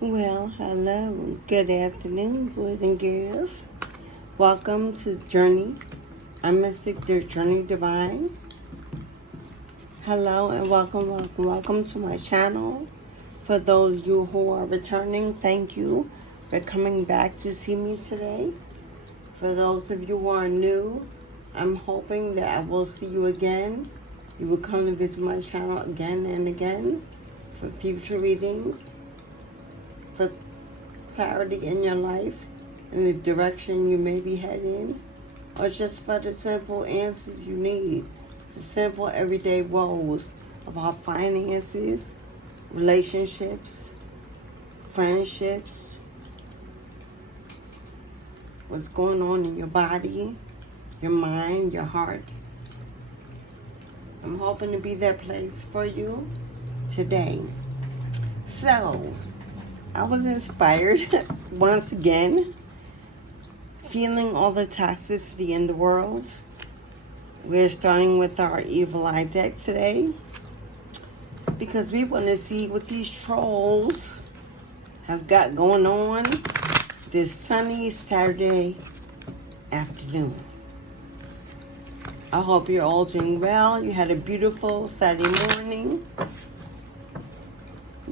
Well, hello. Good afternoon, boys and girls. Welcome to Journey. I'm Mystic Journey Divine. Hello and welcome to my channel. For those of you who are returning, thank you for coming back to see me today. For those of you who are new, I'm hoping that I will see you again. You will come to visit my channel again and again for future readings, for clarity in your life, in the direction you may be heading, or just for the simple answers you need, the simple everyday woes about finances, relationships, friendships, what's going on in your body, your mind, your heart. I'm hoping to be that place for you today. So, I was inspired once again, feeling all the toxicity in the world. We're starting with our evil eye deck today because we want to see what these trolls have got going on this sunny Saturday afternoon. I hope you're all doing well. You had a beautiful Saturday morning.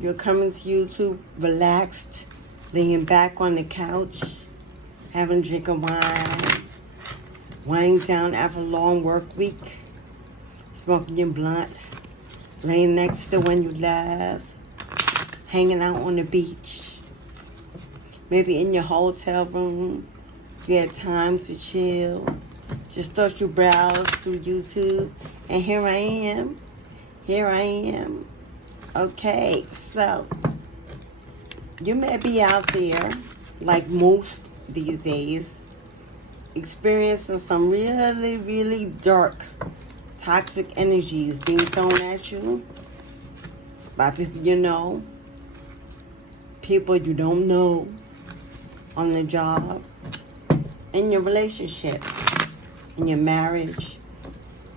You're coming to YouTube relaxed, laying back on the couch, having a drink of wine, winding down after a long work week, smoking your blunt, laying next to the one you love, hanging out on the beach, maybe in your hotel room. You had time to chill. Just start your browse through YouTube, and here I am. Okay, so you may be out there, like most these days, experiencing some really, really dark, toxic energies being thrown at you by people you know, people you don't know, on the job, in your relationship, in your marriage,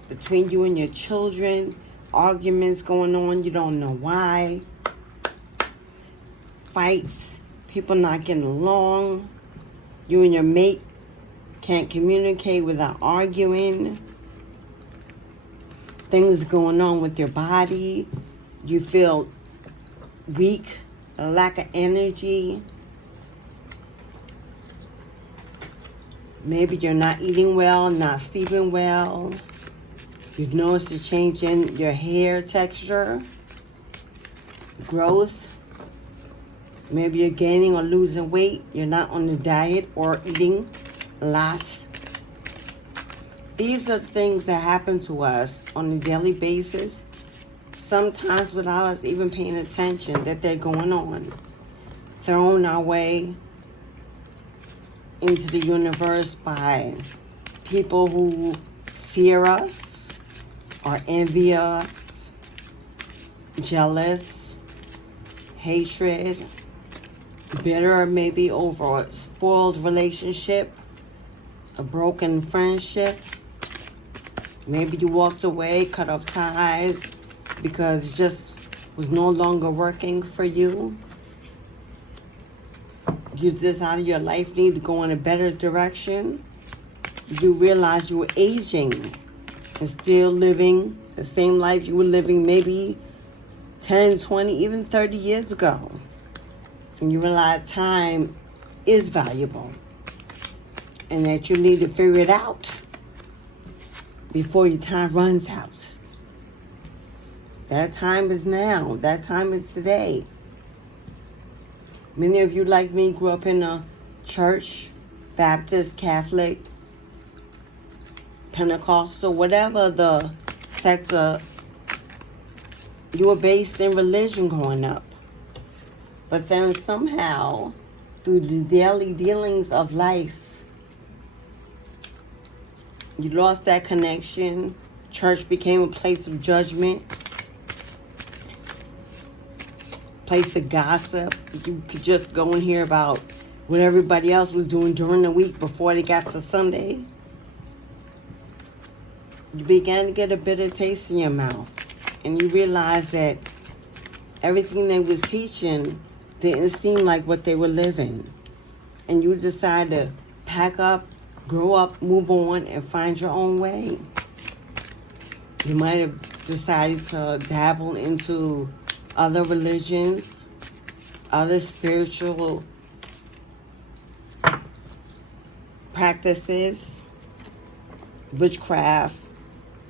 between you and your children, arguments going on, you don't know why, fights, people not getting along, you and your mate can't communicate without arguing, things going on with your body, you feel weak, a lack of energy, maybe you're not eating well, not sleeping well. You've noticed a change in your hair texture, growth. Maybe you're gaining or losing weight. You're not on a diet or eating a lot. These are things that happen to us on a daily basis, sometimes without us even paying attention that they're going on. Thrown our way into the universe by people who fear us, or envious, jealous, hatred, bitter maybe over a spoiled relationship, a broken friendship. Maybe you walked away, cut off ties because it just was no longer working for you. You decided your life needed to go in a better direction. You realized you were aging and still living the same life you were living maybe 10, 20, even 30 years ago. And you realize time is valuable and that you need to figure it out before your time runs out. That time is now. That time is today. Many of you, like me, grew up in a church, Baptist, Catholic, Pentecostal, whatever the sector, you were based in religion growing up. But then somehow, through the daily dealings of life, you lost that connection. Church became a place of judgment, place of gossip. You could just go and hear about what everybody else was doing during the week before they got to Sunday. You began to get a bitter taste in your mouth, and you realized that everything they was teaching didn't seem like what they were living. And you decide to pack up, grow up, move on, and find your own way. You might have decided to dabble into other religions, other spiritual practices, witchcraft,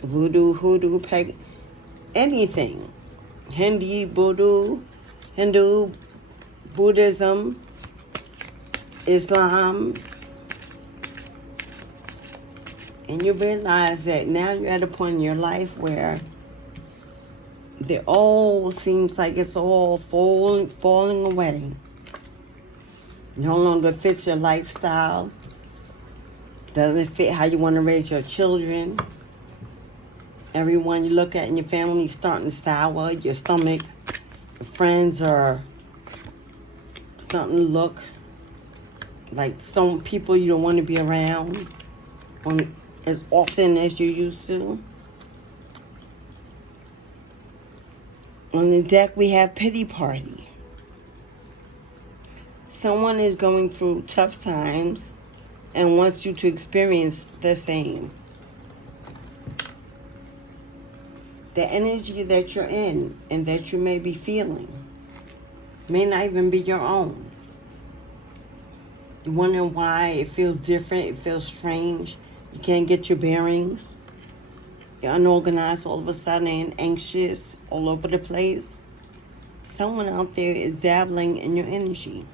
voodoo, hoodoo, anything. Hindu, Buddhism, Islam. And you realize that now you're at a point in your life where it all seems like it's all falling away. No longer fits your lifestyle. Doesn't fit how you want to raise your children. Everyone you look at in your family is starting to sour. Your stomach, your friends are starting to look like some people you don't want to be around as often as you used to. On the deck, we have pity party. Someone is going through tough times and wants you to experience the same. The energy that you're in and that you may be feeling may not even be your own. You wonder why it feels different, it feels strange. You can't get your bearings. You're unorganized all of a sudden and anxious all over the place. Someone out there is dabbling in your energy,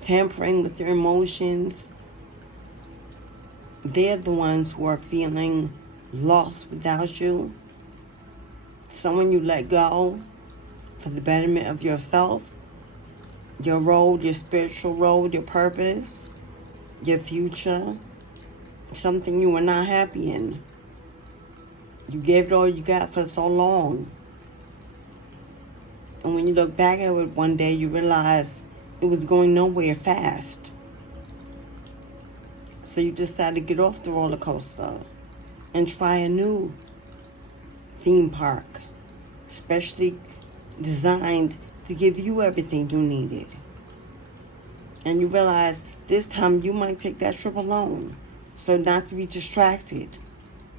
tampering with your emotions. They're the ones who are feeling lost without you. Someone you let go for the betterment of yourself, your road, your spiritual road, your purpose, your future, something you were not happy in. You gave it all you got for so long. And when you look back at it one day, you realize it was going nowhere fast. So you decided to get off the roller coaster and try a new theme park, specially designed to give you everything you needed. And you realize this time you might take that trip alone, so not to be distracted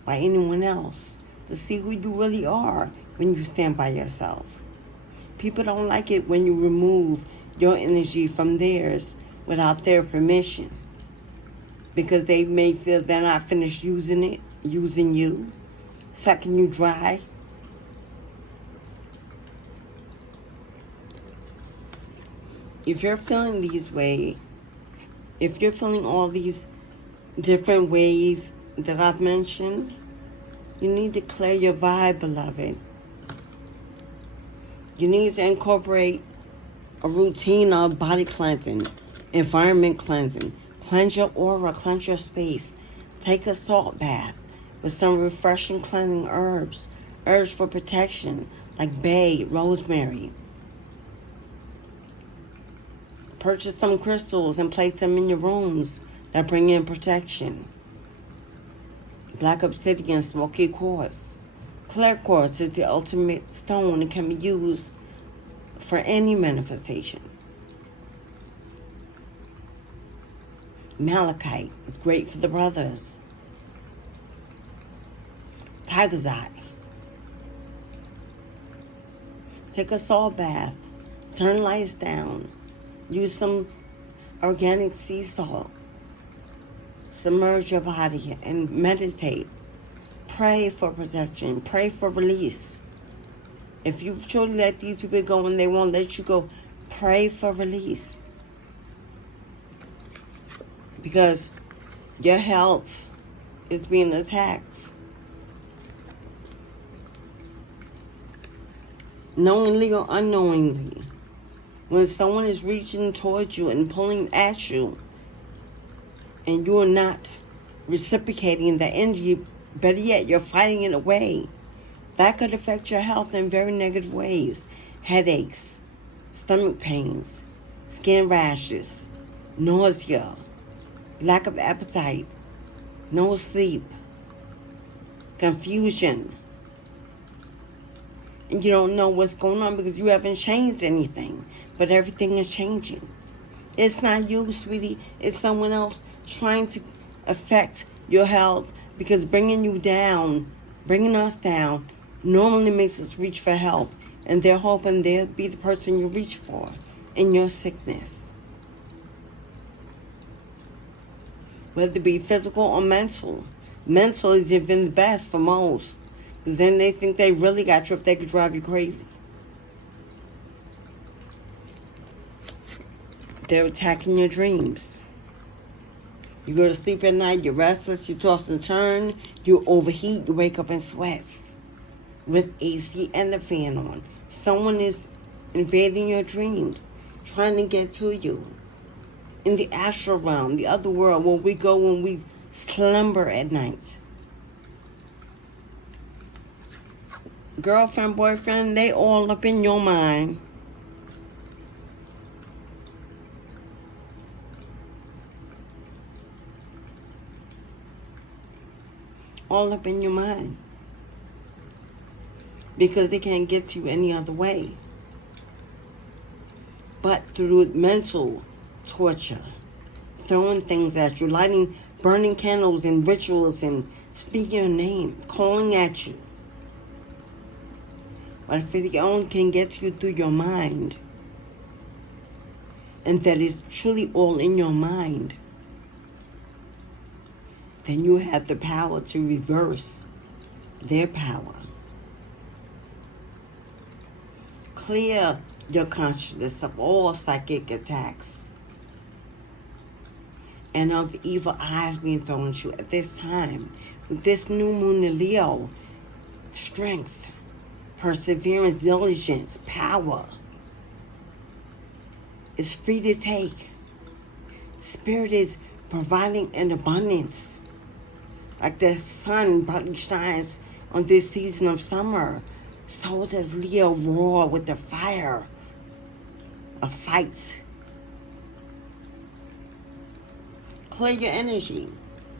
by anyone else, to see who you really are when you stand by yourself. People don't like it when you remove your energy from theirs without their permission, because they may feel they're not finished using you, sucking you dry. If you're feeling these ways, if you're feeling all these different ways that I've mentioned, you need to clear your vibe, beloved. You need to incorporate a routine of body cleansing, environment cleansing. Cleanse your aura, cleanse your space. Take a salt bath with some refreshing cleansing herbs. Herbs for protection, like bay, rosemary. Purchase some crystals and place them in your rooms that bring in protection. Black obsidian, smoky quartz. Clear quartz is the ultimate stone and can be used for any manifestation. Malachite is great for the brothers. Tiger's eye. Take a salt bath. Turn lights down. Use some organic sea salt. Submerge your body and meditate. Pray for protection. Pray for release. If you truly let these people go and they won't let you go, pray for release. Because your health is being attacked. Knowingly or unknowingly. When someone is reaching towards you and pulling at you, and you are not reciprocating the energy, better yet, you're fighting it away, that could affect your health in very negative ways. Headaches, stomach pains, skin rashes, nausea, lack of appetite, no sleep, confusion, And you don't know what's going on because you haven't changed anything. But everything is changing. It's not you, sweetie. It's someone else trying to affect your health, because bringing us down, normally makes us reach for help. And they're hoping they'll be the person you reach for in your sickness. Whether it be physical or mental. Mental is even the best for most. Because then they think they really got you if they could drive you crazy. They're attacking your dreams. You go to sleep at night, you're restless, you toss and turn, you overheat, you wake up in sweats with AC and the fan on. Someone is invading your dreams, trying to get to you. In the astral realm, the other world, where we go when we slumber at night. Girlfriend, boyfriend, they all up in your mind. All up in your mind. Because they can't get to you any other way but through mental torture. Throwing things at you, burning candles and rituals and speaking your name, calling at you. But if it only can get to you through your mind, and that is truly all in your mind, then you have the power to reverse their power. Clear your consciousness of all psychic attacks and of evil eyes being thrown at you at this time. With this new moon in Leo, strength, perseverance, diligence, power is free to take. Spirit is providing an abundance. Like the sun brightly shines on this season of summer, so does Leo roar with the fire of fights. Clear your energy.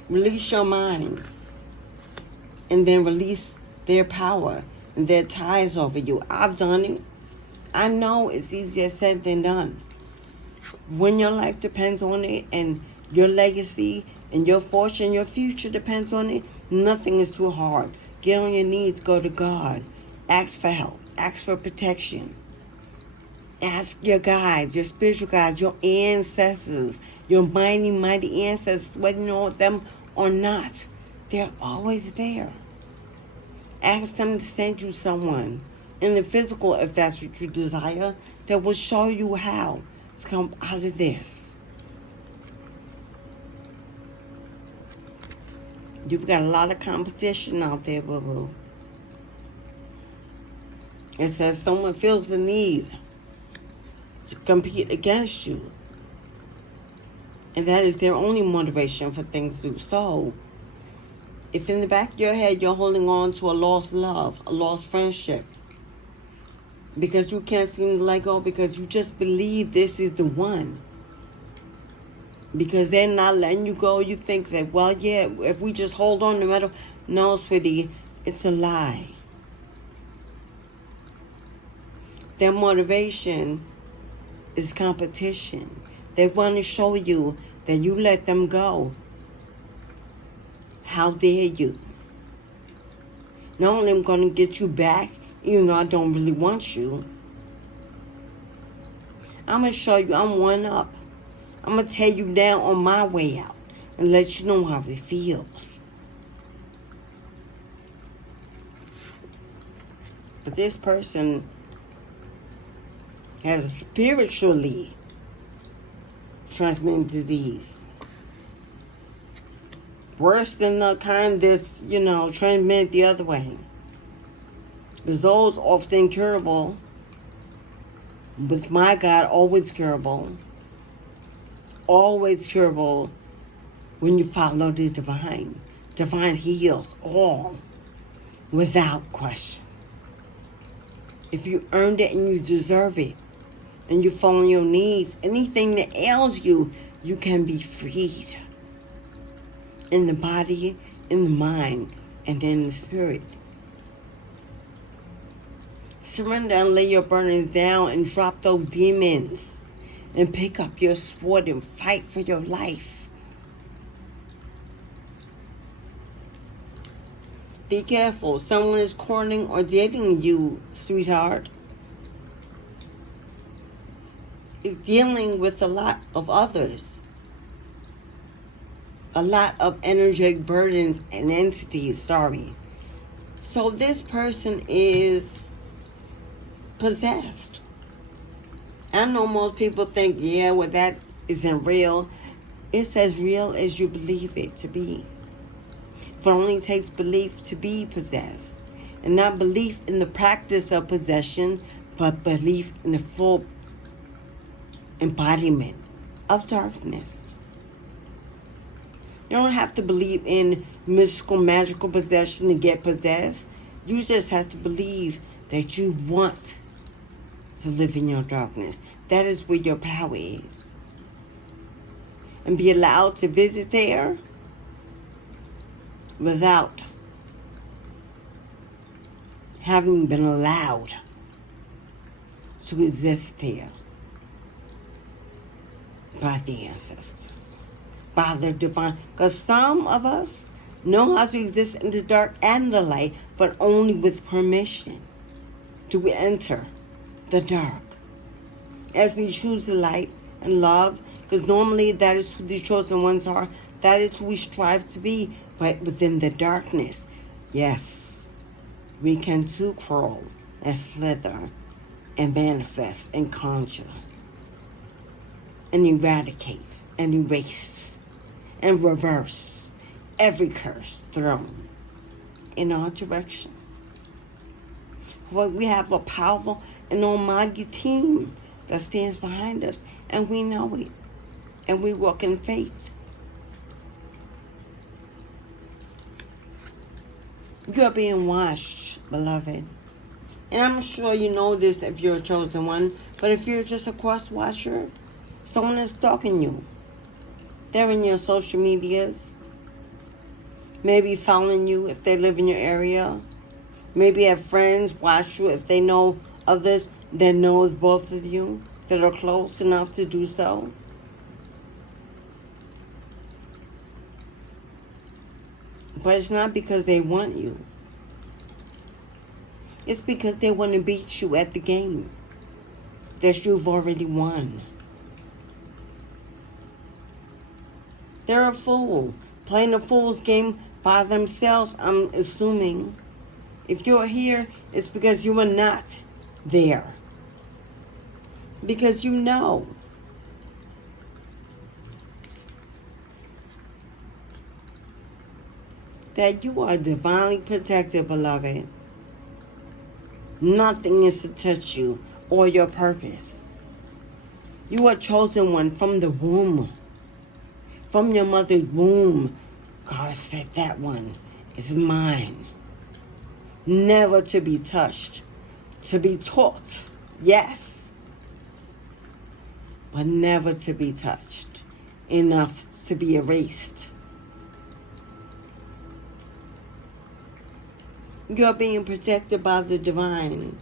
Release your mind. And then release their power and their ties over you. I've done it. I know it's easier said than done. When your life depends on it, and your legacy and your fortune, your future depends on it, nothing is too hard. Get on your knees, go to God. Ask for help. Ask for protection. Ask your guides, your spiritual guides, your ancestors, your mighty, mighty ancestors, whether you know them or not. They're always there. Ask them to send you someone in the physical, if that's what you desire, that will show you how to come out of this. You've got a lot of competition out there, boo-boo. It says someone feels the need to compete against you. And that is their only motivation for things to do. So, if in the back of your head you're holding on to a lost love, a lost friendship, because you can't seem to let go, because you just believe this is the one, because they're not letting you go, you think that, well, yeah, if we just hold on no matter... No, sweetie, it's a lie. Their motivation is competition. They want to show you that you let them go. How dare you? Not only am I going to get you back, even though I don't really want you, I'm going to show you I'm one up. I'm going to tear you down on my way out and let you know how it feels. But this person has spiritually transmitted disease. Worse than the kind that's, transmitted the other way. Because those often incurable. With my God, always curable. Always curable when you follow the divine. Divine heals all without question. If you earned it and you deserve it, and you fall on your knees, anything that ails you, you can be freed. In the body, in the mind, and in the spirit. Surrender and lay your burdens down and drop those demons. And pick up your sword and fight for your life. Be careful. Someone is courting or dating you, sweetheart. Is dealing with a lot of others. A lot of energetic burdens and entities, So this person is possessed. I know most people think, yeah, well, that isn't real. It's as real as you believe it to be. It only takes belief to be possessed. And not belief in the practice of possession, but belief in the full embodiment of darkness. You don't have to believe in mystical, magical possession to get possessed. You just have to believe that you want to live in your darkness. That is where your power is. And be allowed to visit there without having been allowed to exist there by the ancestors, by their divine. Because some of us know how to exist in the dark and the light, but only with permission to enter the dark. As we choose the light and love, because normally that is who the chosen ones are, that is who we strive to be, but within the darkness, yes, we can too crawl and slither and manifest and conjure and eradicate and erase and reverse every curse thrown in our direction. For we have a powerful and almighty team that stands behind us, and we know it, and we walk in faith. You're being watched, beloved. And I'm sure you know this if you're a chosen one, but if you're just a cross-watcher, someone is stalking you. They're in your social medias, maybe following you if they live in your area, maybe have friends watch you if they know others that know both of you, that are close enough to do so. But it's not because they want you. It's because they want to beat you at the game that you've already won. They're a fool, playing a fool's game by themselves, I'm assuming. If you're here, it's because you are not there. Because you know. That you are divinely protected, beloved. Nothing is to touch you or your purpose. You are chosen one from the womb. From your mother's womb. God said that one is mine. Never to be touched. To be taught. Yes. But never to be touched. Enough to be erased. You're being protected by the divine.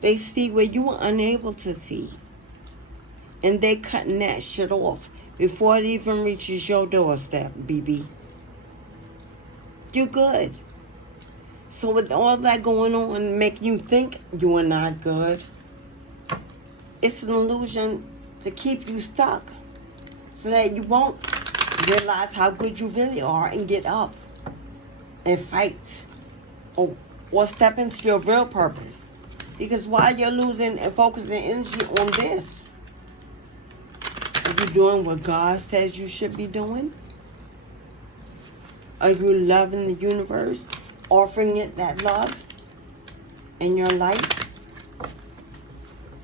They see where you were unable to see. And they cutting that shit off before it even reaches your doorstep, BB. You're good. So with all that going on, making you think you are not good, it's an illusion to keep you stuck so that you won't realize how good you really are and get up and fight. Or step into your real purpose. Because while you're losing and focusing energy on this, are you doing what God says you should be doing? Are you loving the universe, offering it that love in your life?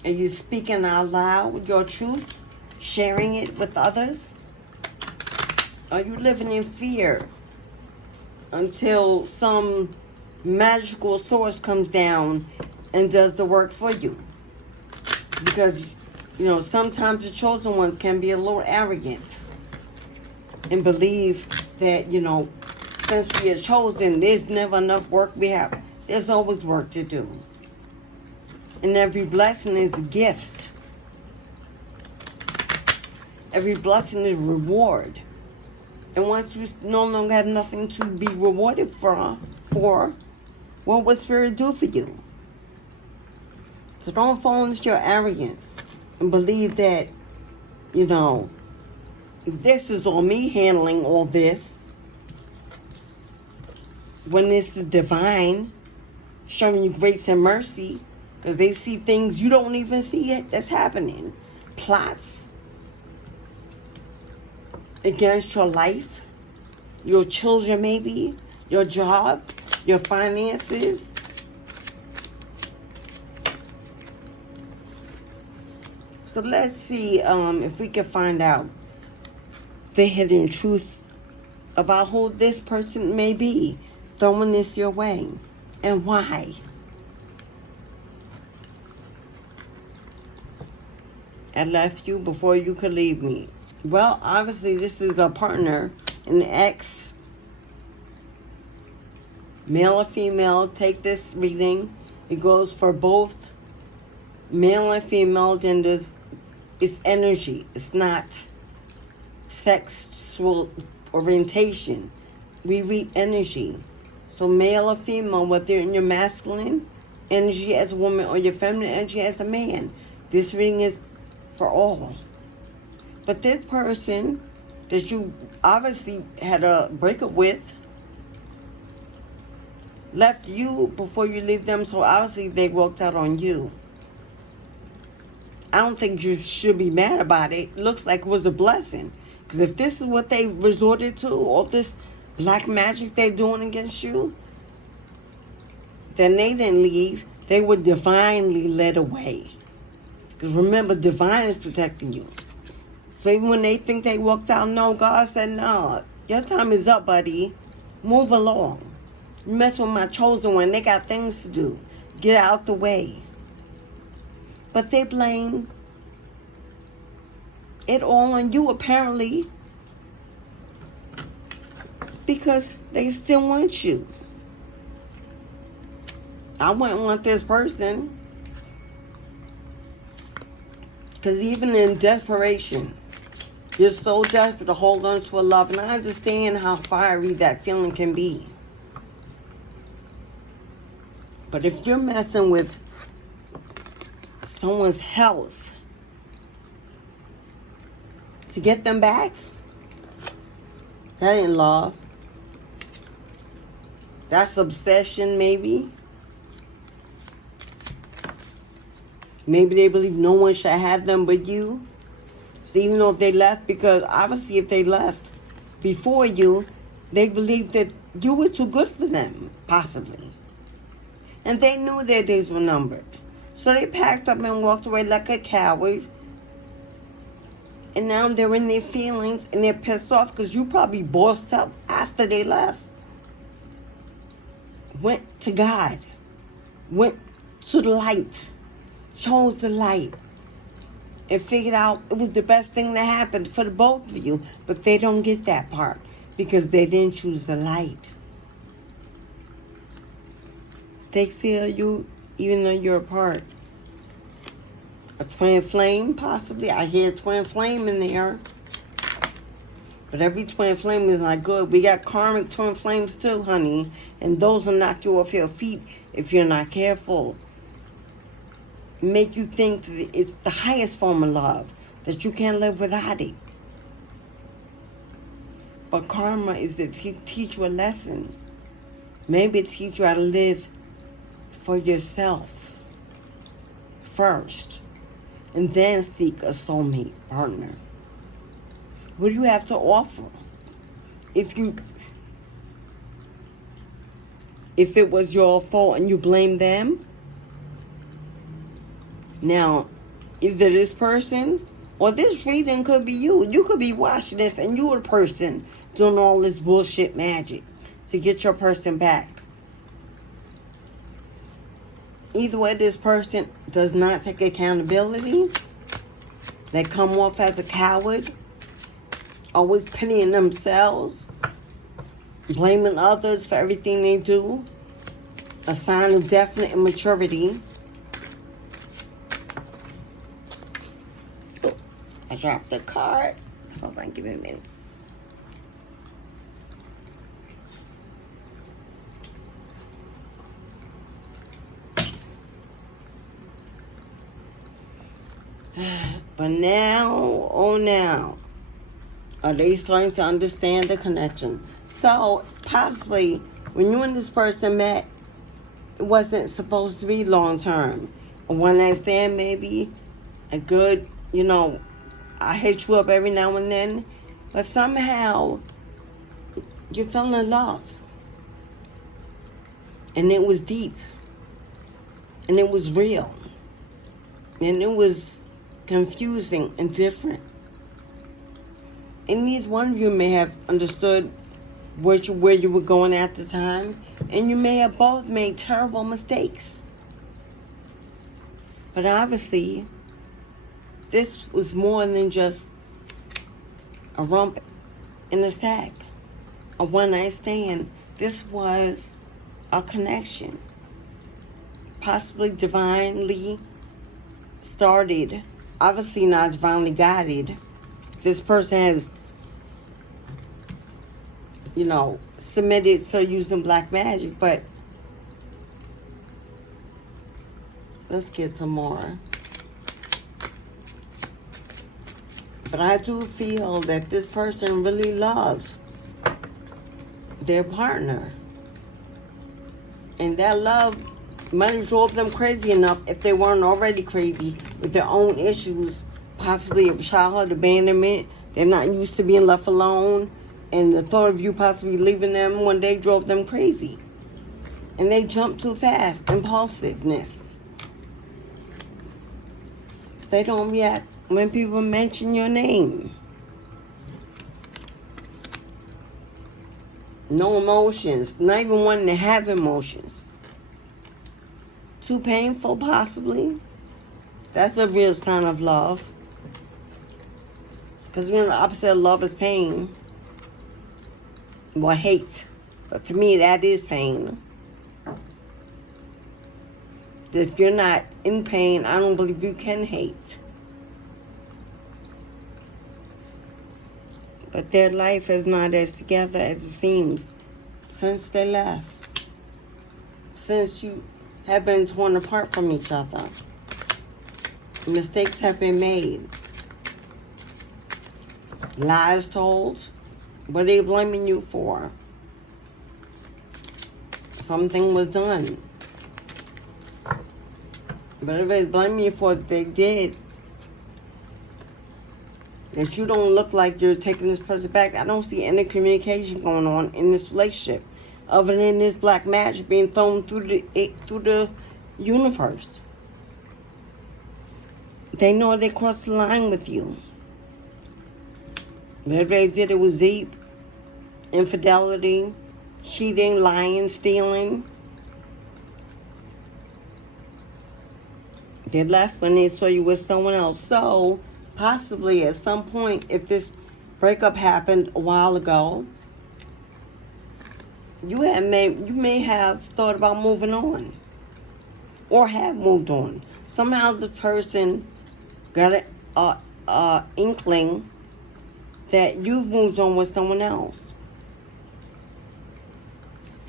Are you speaking out loud your truth, sharing it with others? Are you living in fear until some magical source comes down and does the work for you? Because, you know, sometimes the chosen ones can be a little arrogant and believe that, you know, since we are chosen, there's never enough work we have. There's always work to do. And every blessing is a gift. Every blessing is reward. And once you no longer have nothing to be rewarded for, what would Spirit do for you? So don't fall into your arrogance and believe that, you know, this is all me handling all this. When it's the divine showing you grace and mercy, because they see things you don't even see it that's happening. Plots against your life, your children maybe, your job, your finances. So let's see if we can find out the hidden truth about who this person may be throwing this your way and why. I left you before you could leave me. Well, obviously this is a partner, an ex, male or female. Take this reading. It goes for both male and female genders. It's energy. It's not sexual orientation. We read energy. So male or female, whether you're in your masculine energy as a woman or your feminine energy as a man, this reading is for all. But this person that you obviously had a breakup with left you before you leave them, so obviously they walked out on you. I don't think you should be mad about it. It looks like it was a blessing. Because if this is what they resorted to, all this black magic they're doing against you, then they didn't leave. They were divinely led away. Because remember, divine is protecting you. So even when they think they walked out, no, God said, no, your time is up, buddy. Move along. You mess with my chosen one. They got things to do. Get out the way. But they blame it all on you, apparently, because they still want you. I wouldn't want this person, because even in desperation, you're so desperate to hold on to a love, and I understand how fiery that feeling can be. But if you're messing with someone's health to get them back, that ain't love. That's obsession, maybe. Maybe they believe no one should have them but you. So even though if they left, because obviously if they left before you, they believed that you were too good for them, possibly. And they knew their days were numbered. So they packed up and walked away like a coward. And now they're in their feelings and they're pissed off because you probably bossed up after they left. Went to God. Went to the light. Chose the light. And figured out it was the best thing that happened for the both of you. But they don't get that part because they didn't choose the light. They feel you even though you're apart. A twin flame, possibly. I hear twin flame in there. But every twin flame is not good. We got karmic twin flames too, honey. And those will knock you off your feet if you're not careful. Make you think that it's the highest form of love, that you can't live without it. But karma is to teach you a lesson. Maybe teach you how to live for yourself first, and then seek a soulmate partner. What do you have to offer? If it was your fault and you blame them, now either this person or this reading could be you. You could be watching this and you're the person doing all this bullshit magic to get your person back. Either way, this person does not take accountability. They come off as a coward, always pitying themselves, blaming others for everything they do, a sign of definite immaturity. I dropped the card. Hold on, give me a minute. But now, oh now, are they starting to understand the connection? So, possibly, when you and this person met, it wasn't supposed to be long-term. A one-night stand, maybe, a good, I hit you up every now and then, but somehow, you fell in love. And it was deep. And it was real. And it was confusing and different. And neither one of you may have understood where you were going at the time, and you may have both made terrible mistakes. But obviously, this was more than just a rump in a sack, a one-night stand. This was a connection, possibly divinely started. Obviously not divinely guided. This person has, submitted to using black magic, but let's get some more. But I do feel that this person really loves their partner. And that love might have drove them crazy enough, if they weren't already crazy with their own issues, possibly of childhood abandonment. They're not used to being left alone. And the thought of you possibly leaving them one day drove them crazy. And they jumped too fast. Impulsiveness. They don't react when people mention your name. No emotions. Not even wanting to have emotions. Too painful, possibly. That's a real sign of love. Because the opposite of love is pain. Well, hate. But to me, that is pain. If you're not in pain, I don't believe you can hate. But their life is not as together as it seems since they left. Since you have been torn apart from each other. Mistakes have been made. Lies told. What are they blaming you for? Something was done. But if they blame you for what they did, that you don't look like you're taking this person back, I don't see any communication going on in this relationship, other than this black magic being thrown through the universe. They know they crossed the line with you. Whatever they did, it was deep. Infidelity, cheating, lying, stealing. They left when they saw you with someone else. So, possibly at some point, if this breakup happened a while ago, you may have thought about moving on. Or have moved on. Somehow the person got an inkling that you've moved on with someone else.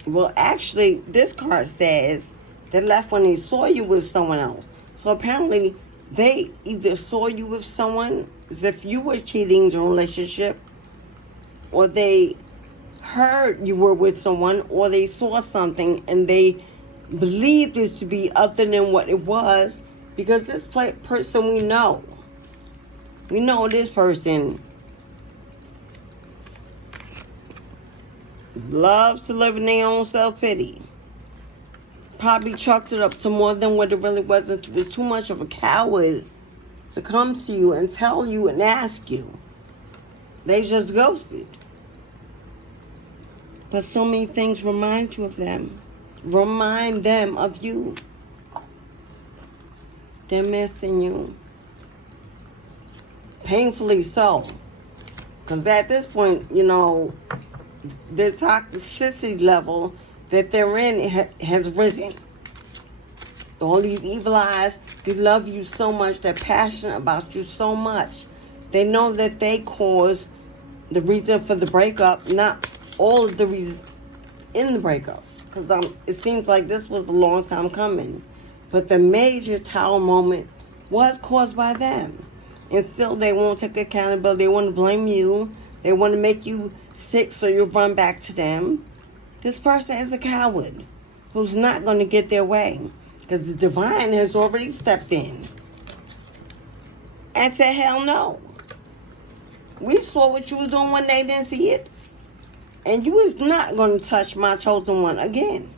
Well, actually, this card says they left when they saw you with someone else. So apparently, they either saw you with someone as if you were cheating in the relationship, or they heard you were with someone, or they saw something and they believed it to be other than what it was, because this person we know this person loves to live in their own self-pity. Probably chalked it up to more than what it really was. It was too much of a coward to come to you and tell you and ask you. They just ghosted. But so many things remind you of them. Remind them of you. They're missing you. Painfully so. Because at this point, the toxicity level that they're in has risen. All these evil eyes, they love you so much, they're passionate about you so much. They know that they caused the reason for the breakup, not all of the reasons in the breakup. Because it seems like this was a long time coming. But the major tower moment was caused by them. And still they won't take accountability. They want to blame you. They want to make you sick so you run back to them. This person is a coward who's not going to get their way. Because the divine has already stepped in and said, hell no. We saw what you was doing when they didn't see it. And you is not going to touch my chosen one again.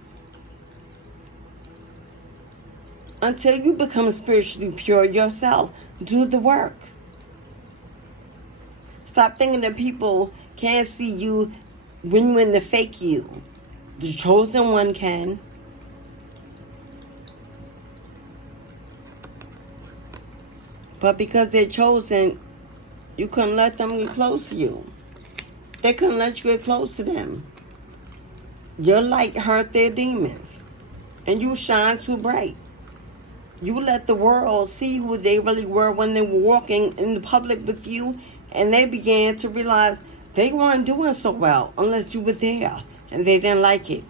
Until you become spiritually pure yourself. Do the work. Stop thinking that people can't see you when you're in the fake you. The chosen one can. But because they're chosen, you couldn't let them get close to you. They couldn't let you get close to them. Your light hurt their demons. And you shine too bright. You let the world see who they really were when they were walking in the public with you. And they began to realize they weren't doing so well unless you were there. And they didn't like it.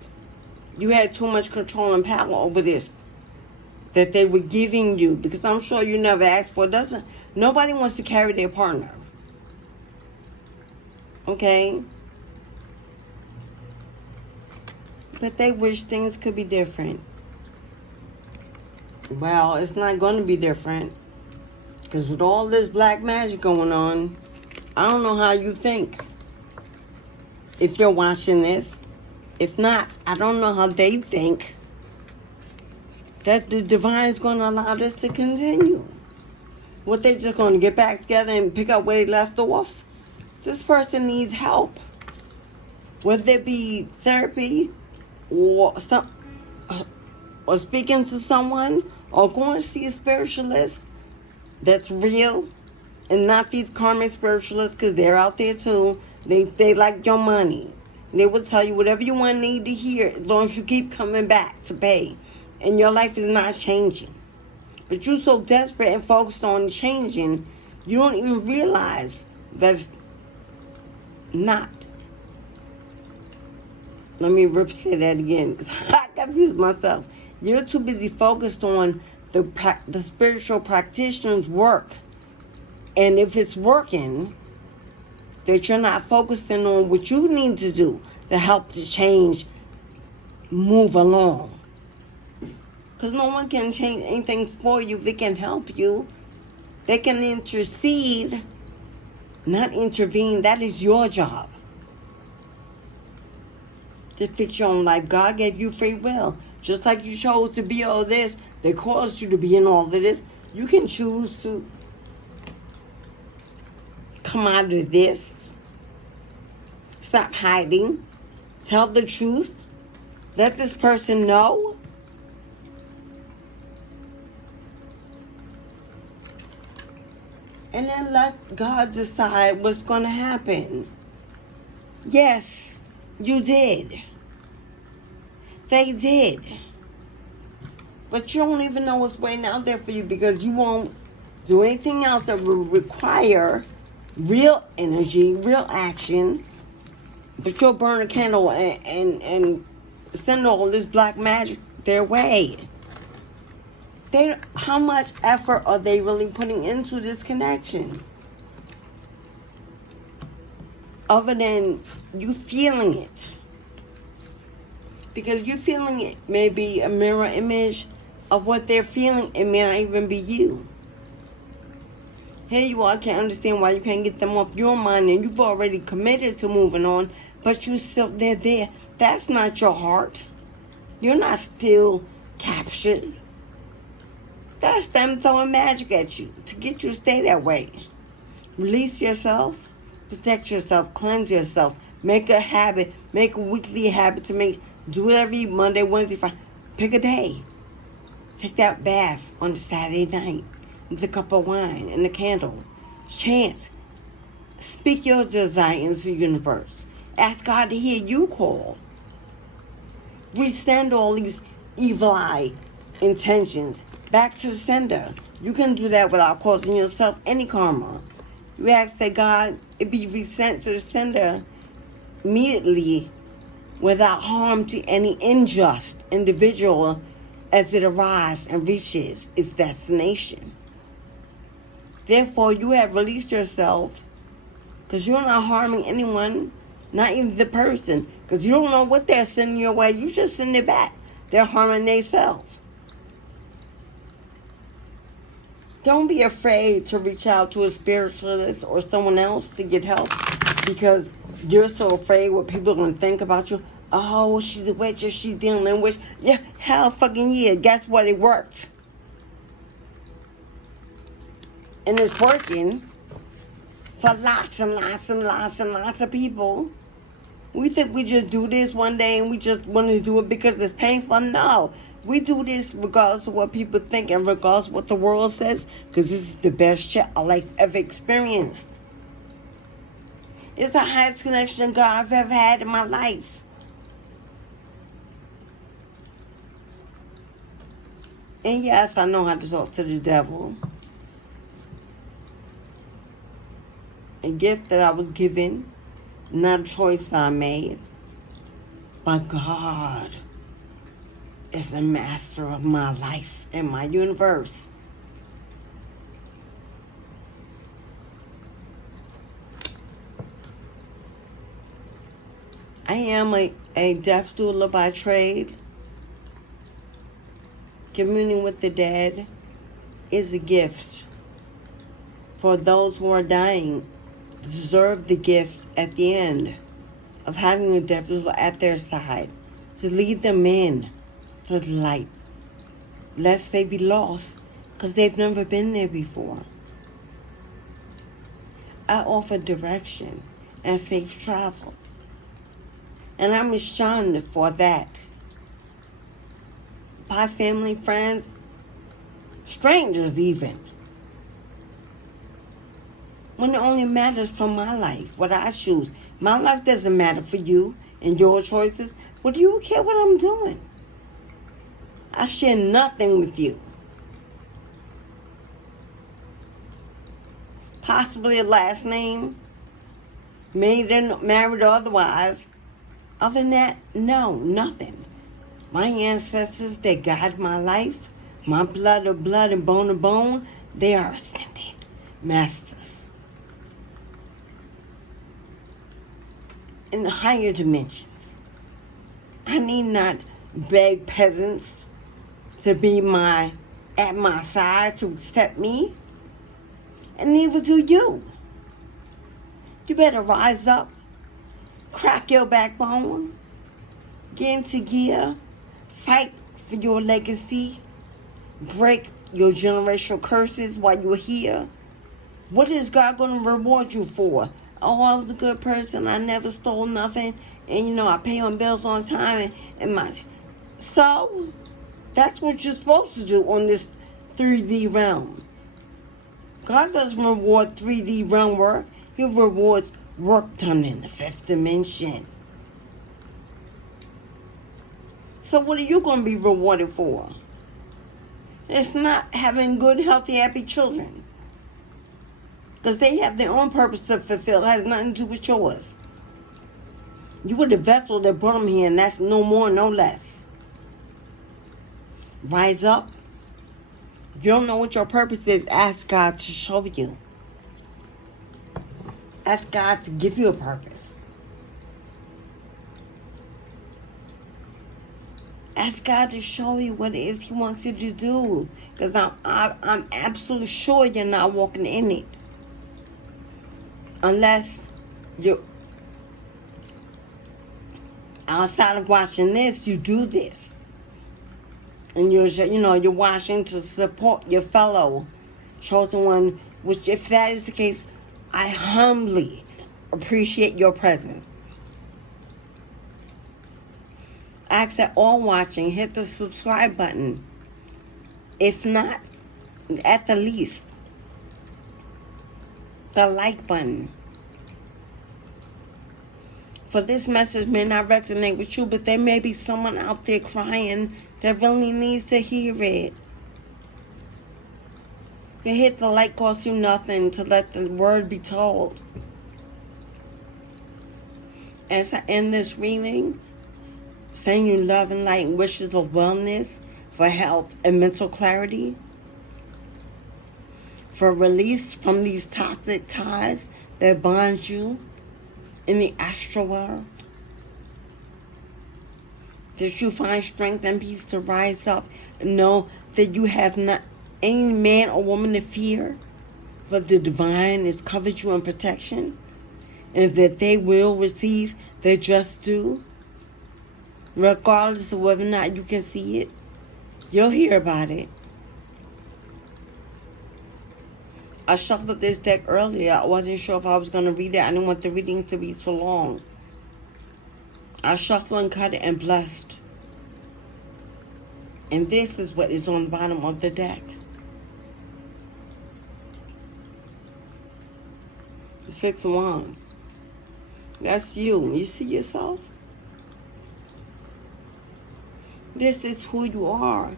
You had too much control and power over this that they were giving you. Because I'm sure you never asked for it. Nobody wants to carry their partner. Okay? But they wish things could be different. Well, it's not going to be different. Because with all this black magic going on, I don't know how you think. If you're watching this. If not, I don't know how they think that the divine is going to allow this to continue. What, they just going to get back together and pick up where they left off? This person needs help. Whether it be therapy or speaking to someone or going to see a spiritualist that's real and not these karmic spiritualists, because they're out there too. They like your money. They will tell you whatever you want need to hear as long as you keep coming back to pay. And your life is not changing. But you're so desperate and focused on changing, you don't even realize that's not. Let me say that again, because I confused myself. You're too busy focused on the spiritual practitioner's work. And if it's working, that you're not focusing on what you need to do to help the change move along. Because no one can change anything for you. They can help you. They can intercede, not intervene. That is your job. To fix your own life. God gave you free will. Just like you chose to be all this, they caused you to be in all of this. You can choose to come out of this. Stop hiding. Tell the truth. Let this person know. And then let God decide what's going to happen. Yes, you did. They did. But you don't even know what's waiting out there for you because you won't do anything else that will require real energy, real action. But you'll burn a candle and send all this black magic their way. How much effort are they really putting into this connection? Other than you feeling it. Because you feeling it may be a mirror image of what they're feeling. It may not even be you. Here you are, can't understand why you can't get them off your mind, and you've already committed to moving on, but they're there. That's not your heart. You're not still captured. That's them throwing magic at you to get you to stay that way. Release yourself, protect yourself, cleanse yourself, make a habit, make a weekly habit to do it every Monday, Wednesday, Friday. Pick a day. Take that bath on a Saturday night with a cup of wine and a candle. Chant. Speak your desire into the universe. Ask God to hear you call. Resend all these evil eye intentions back to the sender. You can do that without causing yourself any karma. You ask that God, it be resent to the sender immediately without harm to any unjust individual as it arrives and reaches its destination. Therefore, you have released yourself because you're not harming anyone, not even the person, because you don't know what they're sending your way. You just send it back. They're harming themselves. Don't be afraid to reach out to a spiritualist or someone else to get help because you're so afraid what people are going to think about you. Oh, she's a witch, or she's dealing with. Yeah, hell fucking yeah. Guess what? It worked. And it's working for lots and lots and lots and lots of people. We think we just do this one day and we just want to do it because it's painful. No. We do this regardless of what people think and regardless of what the world says, because this is the best shit our life ever experienced. It's the highest connection to God I've ever had in my life. And yes, I know how to talk to the devil. A gift that I was given, not a choice I made. But God is the master of my life and my universe. I am a death doula by trade. Communing with the dead is a gift. For those who are dying, deserve the gift at the end of having a death doula at their side to lead them in to the light, lest they be lost because they've never been there before. I offer direction and safe travel, and I'm shunned for that by family, friends, strangers even. When it only matters for my life, what I choose. My life doesn't matter for you and your choices. What do you care what I'm doing? I share nothing with you. Possibly a last name, maiden, married or otherwise. Other than that, no, nothing. My ancestors that guide my life, my blood of blood and bone of bone, they are ascended masters in the higher dimensions. I need not beg peasants to be at my side to accept me, and neither do you. You better rise up, crack your backbone, get into gear, fight for your legacy, break your generational curses while you're here. What is God going to reward you for? Oh, I was a good person. I never stole nothing. And, I pay on bills on time. So, that's what you're supposed to do on this 3D realm. God doesn't reward 3D realm work. He rewards work done in the 5th dimension. So what are you going to be rewarded for? It's not having good, healthy, happy children. Because they have their own purpose to fulfill. It has nothing to do with yours. You were the vessel that brought them here, and that's no more, no less. Rise up. If you don't know what your purpose is, ask God to show you. Ask God to give you a purpose. Ask God to show you what it is He wants you to do. Because I'm absolutely sure you're not walking in it. Unless you're outside of watching this, you do this. And you're watching to support your fellow chosen one, which if that is the case, I humbly appreciate your presence. I ask that all watching hit the subscribe button. If not, at the least, the like button. For this message may not resonate with you, but there may be someone out there crying that really needs to hear it. You hit the like costs you nothing to let the word be told. As I end this reading, send you love and light and wishes of wellness, for health and mental clarity, for release from these toxic ties that bond you in the astral world, that you find strength and peace to rise up and know that you have not any man or woman to fear, for the divine is covered you in protection, and that they will receive their just due, regardless of whether or not you can see it. You'll hear about it. I shuffled this deck earlier. I wasn't sure if I was going to read it. I didn't want the reading to be so long. I shuffled and cut it and blessed. And this is what is on the bottom of the deck. The Six of Wands. That's you. You see yourself? This is who you are.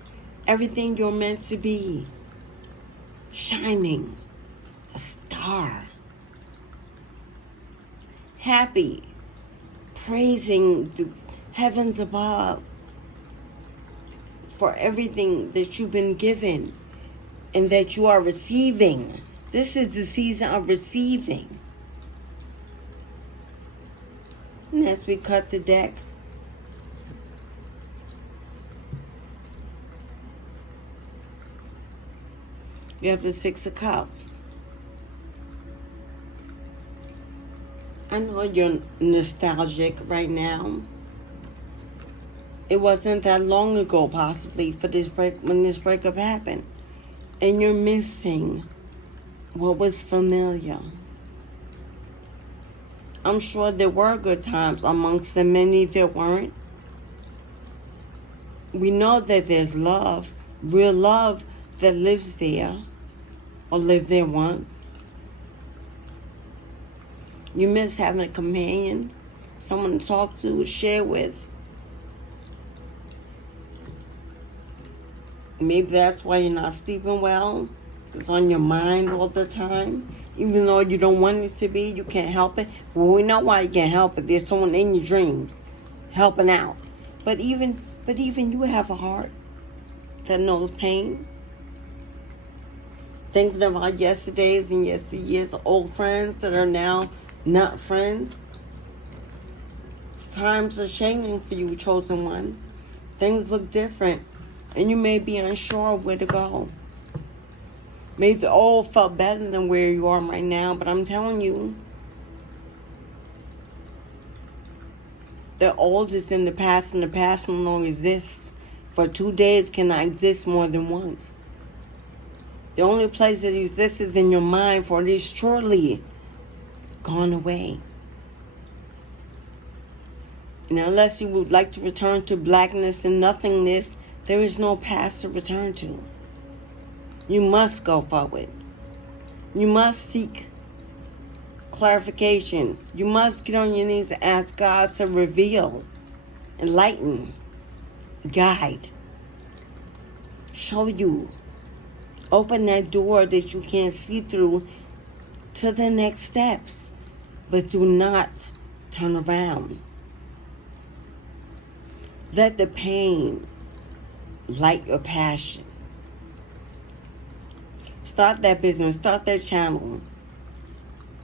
Everything you're meant to be. Shining. A star. Happy. Praising the heavens above for everything that you've been given and that you are receiving. This is the season of receiving. And as we cut the deck, you have the Six of Cups. I know you're nostalgic right now. It wasn't that long ago, possibly, for this when this breakup happened. And you're missing what was familiar. I'm sure there were good times amongst the many there weren't. We know that there's love, real love, that lives there or lived there once. You miss having a companion, someone to talk to, share with. Maybe that's why you're not sleeping well. It's on your mind all the time. Even though you don't want it to be, you can't help it. Well, we know why you can't help it. There's someone in your dreams helping out. But even you have a heart that knows pain. Thinking about yesterdays and yesteryears, old friends that are now not friends. Times are changing for you, chosen one. Things look different, and you may be unsure of where to go. Maybe the old felt better than where you are right now, but I'm telling you, the old is in the past, and the past no longer exists. For 2 days cannot exist more than once. The only place that exists is in your mind, for it is surely gone away. And unless you would like to return to blackness and nothingness, there is no past to return to. You must go forward. You must seek clarification. You must get on your knees and ask God to reveal, enlighten, guide, show you, open that door that you can't see through to the next steps. But do not turn around. Let the pain light your passion. Start that business, start that channel.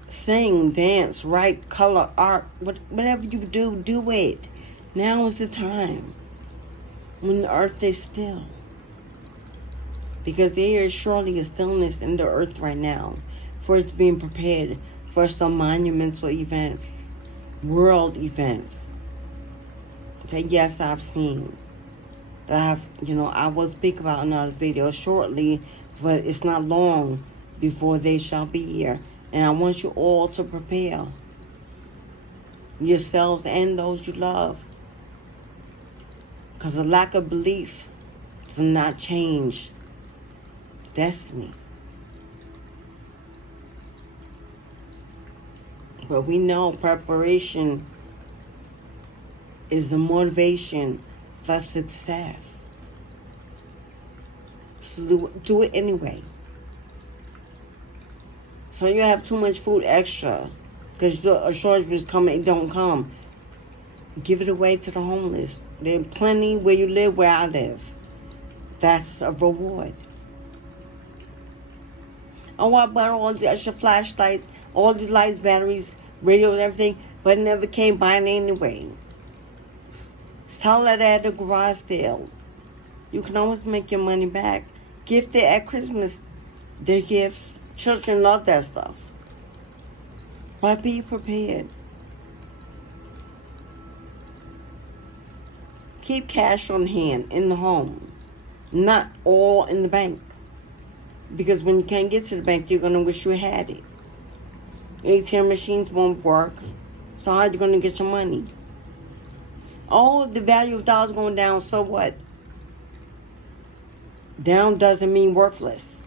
Sing, dance, write, color, art, whatever you do it. Now is the time when the earth is still. Because there is surely a stillness in the earth right now, for it's being prepared for some monumental events, world events that, yes, I've seen. That I will speak about in another video shortly, but it's not long before they shall be here. And I want you all to prepare yourselves and those you love. Because a lack of belief does not change destiny. But we know preparation is the motivation for success. So do it anyway. So you have too much food extra because a shortage was coming, it don't come. Give it away to the homeless. There are plenty where you live, where I live. That's a reward. Oh, I bought all these extra flashlights, all these lights, batteries, radios, everything, but it never came by anyway. Sell it at the garage sale. You can always make your money back. Gift it at Christmas. Their gifts. Children love that stuff. But be prepared. Keep cash on hand in the home. Not all in the bank. Because when you can't get to the bank, you're going to wish you had it. ATM machines won't work. So how are you going to get your money? Oh, the value of dollars going down, so what? Down doesn't mean worthless.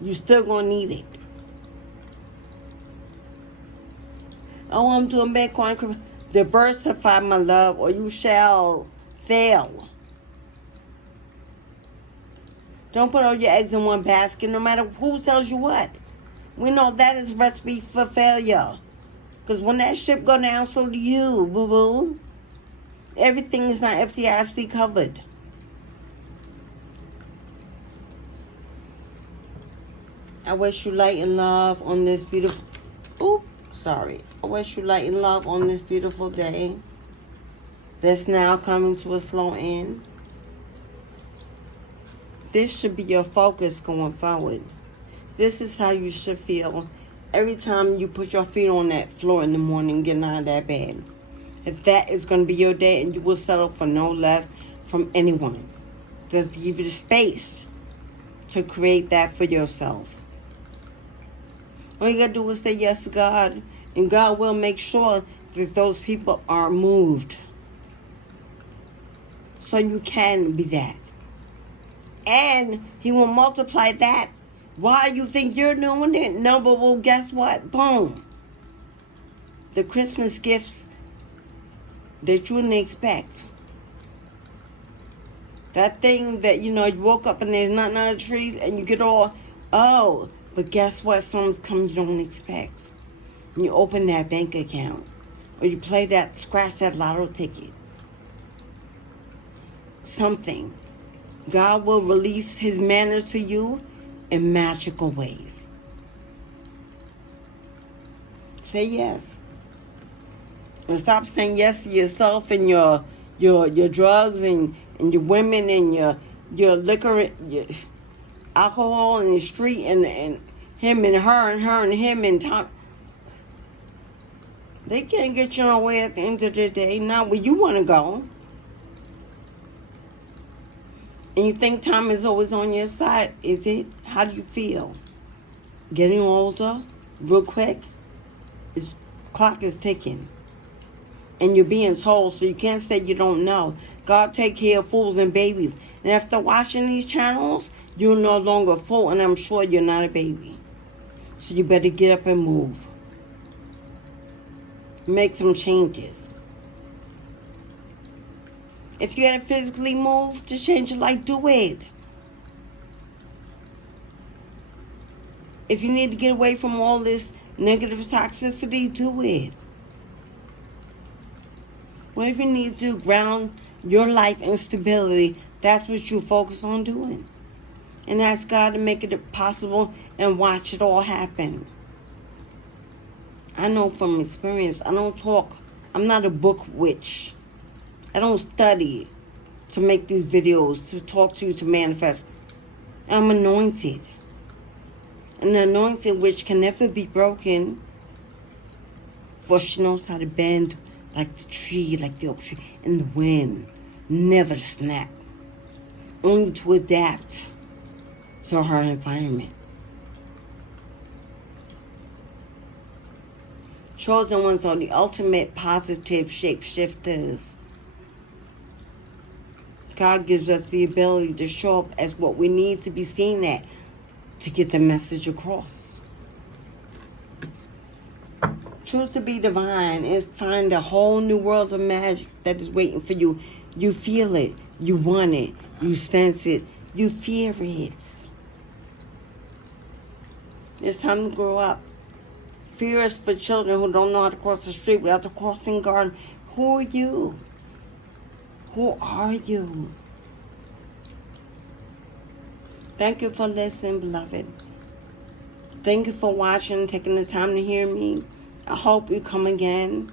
You still going to need it. Oh, I'm doing Bitcoin. Diversify, my love, or you shall fail. Don't put all your eggs in one basket, no matter who tells you what. We know that is a recipe for failure. Because when that ship go down, so do you, boo-boo. Everything is not FDIC covered. I wish you light and love on this beautiful... I wish you light and love on this beautiful day that's now coming to a slow end. This should be your focus going forward. This is how you should feel every time you put your feet on that floor in the morning getting out of that bed. If that is going to be your day, and you will settle for no less from anyone. Just give you the space to create that for yourself. All you got to do is say yes to God, and God will make sure that those people are moved. So you can be that. And He will multiply that. Why you think you're doing it? No, but well, guess what? Boom. The Christmas gifts that you didn't expect. That thing that, you woke up and there's nothing on the trees and you get all, oh, but guess what? Something's coming you don't expect. And you open that bank account. Or you scratch that lotto ticket. Something. God will release His manna to you in magical ways. Say yes. And stop saying yes to yourself and your drugs and your women and your liquor, your alcohol and the street and him and her and her and him and Tom. They can't get you nowhere at the end of the day. Not where you want to go. And you think time is always on your side. Is it? How do you feel? Getting older real quick? Clock is ticking. And you're being told, so you can't say you don't know. God take care of fools and babies. And after watching these channels, you're no longer a fool, and I'm sure you're not a baby. So you better get up and move. Make some changes. If you had to physically move to change your life, do it. If you need to get away from all this negative toxicity, do it. Whatever you need to ground your life in stability, that's what you focus on doing. And ask God to make it possible and watch it all happen. I know from experience, I don't talk. I'm not a book witch. I don't study to make these videos, to talk to you, to manifest. I'm anointed. An anointed witch can never be broken. For she knows how to bend like the tree, like the oak tree, in the wind. Never to snap. Only to adapt to her environment. Chosen ones are the ultimate positive shapeshifters. God gives us the ability to show up as what we need to be seen at to get the message across. Choose to be divine and find a whole new world of magic that is waiting for you. You feel it. You want it. You sense it. You fear it. It's time to grow up. Fear is for children who don't know how to cross the street without the crossing guard. Who are you? Who are you? Thank you for listening, beloved. Thank you for watching and taking the time to hear me. I hope you come again.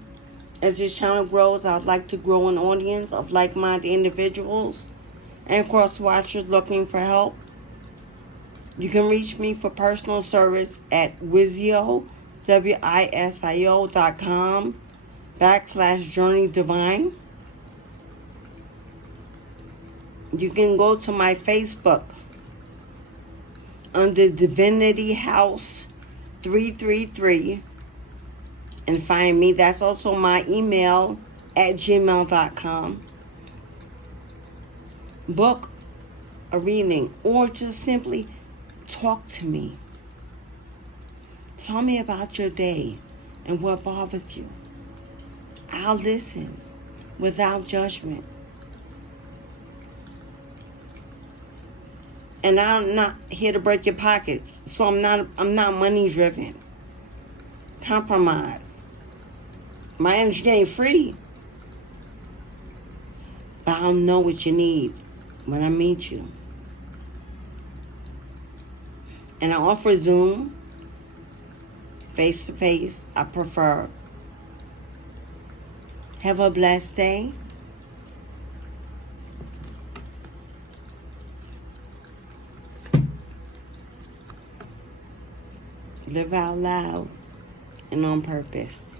As this channel grows, I'd like to grow an audience of like-minded individuals and cross-watchers looking for help. You can reach me for personal service at Wisio, wisio.com/JourneyDivine. You can go to my Facebook under Divinity House 333 and find me. That's also my email at gmail.com. Book a reading or just simply talk to me. Tell me about your day and what bothers you. I'll listen without judgment. And I'm not here to break your pockets. So I'm not money driven. Compromise. My energy ain't free. But I'll know what you need when I meet you. And I offer Zoom, face to face, I prefer. Have a blessed day. Live out loud and on purpose.